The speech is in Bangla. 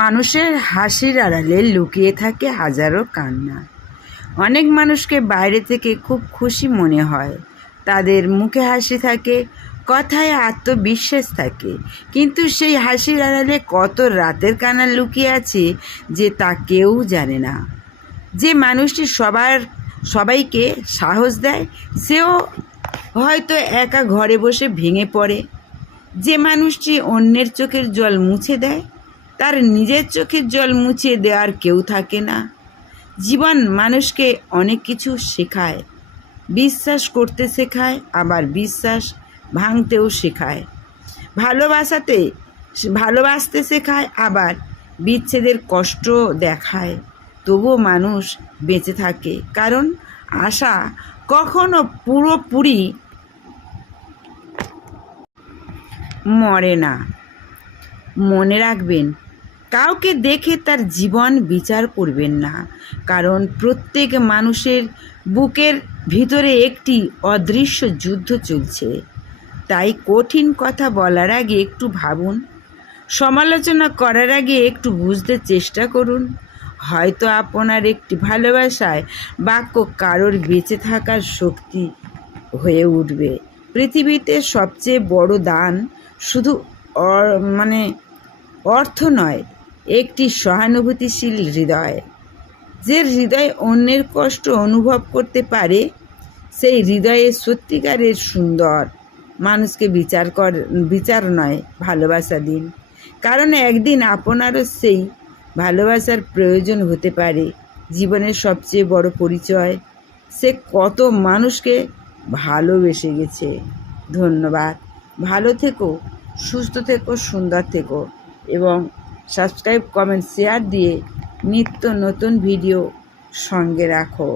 মানুষের হাসির আড়ালে লুকিয়ে থাকে হাজারো কান্না। অনেক মানুষকে বাইরে থেকে খুব খুশি মনে হয়, তাদের মুখে হাসি থাকে, কথায় আত্মবিশ্বাস থাকে, কিন্তু সেই হাসির আড়ালে কত রাতের কান্না লুকিয়ে আছে যে তা কেউ জানে না। যে মানুষটি সবাইকে সাহস দেয়, সেও হয়তো একা ঘরে বসে ভেঙে পড়ে। যে মানুষটি অন্যের চোখের জল মুছে দেয়, তার নিজের চোখের জল মুছে দেওয়ার কেউ থাকে না। জীবন মানুষকে অনেক কিছু শেখায়, বিশ্বাস করতে শেখায়, আবার বিশ্বাস ভাঙতেও শেখায়। ভালোবাসতে শেখায়, আবার বিচ্ছেদের কষ্ট দেখায়। তবুও মানুষ বেঁচে থাকে, কারণ আশা কখনো পুরোপুরি মরে না। মনে রাখবেন, কাউকে দেখে তার জীবন বিচার করবেন না, কারণ প্রত্যেক মানুষের বুকের ভিতরে একটি অদৃশ্য যুদ্ধ চলছে। তাই কঠিন কথা বলার আগে একটু ভাবুন, সমালোচনা করার আগে একটু বুঝতে চেষ্টা করুন। হয়তো আপনার একটি ভালোবাসায় বাক্য কারোর বেঁচে থাকার শক্তি হয়ে উঠবে। পৃথিবীতে সবচেয়ে বড় দান শুধু অর্থ নয়, একটি সহানুভূতিশীল হৃদয়। যে হৃদয় অন্যের কষ্ট অনুভব করতে পারে, সেই হৃদয়ে সত্যিকারের সুন্দর মানুষকে বিচার নয়, ভালোবাসা দিন। কারণ একদিন আপনারও সেই ভালোবাসার প্রয়োজন হতে পারে। জীবনের সবচেয়ে বড় পরিচয় সে কত মানুষকে ভালোবেসে গেছে। ধন্যবাদ। ভালো থেকো, সুস্থ থেকো, সুন্দর থেকো, এবং সাবস্ক্রাইব, কমেন্ট, শেয়ার দিয়ে নিত্য নতুন ভিডিও সঙ্গে রাখো।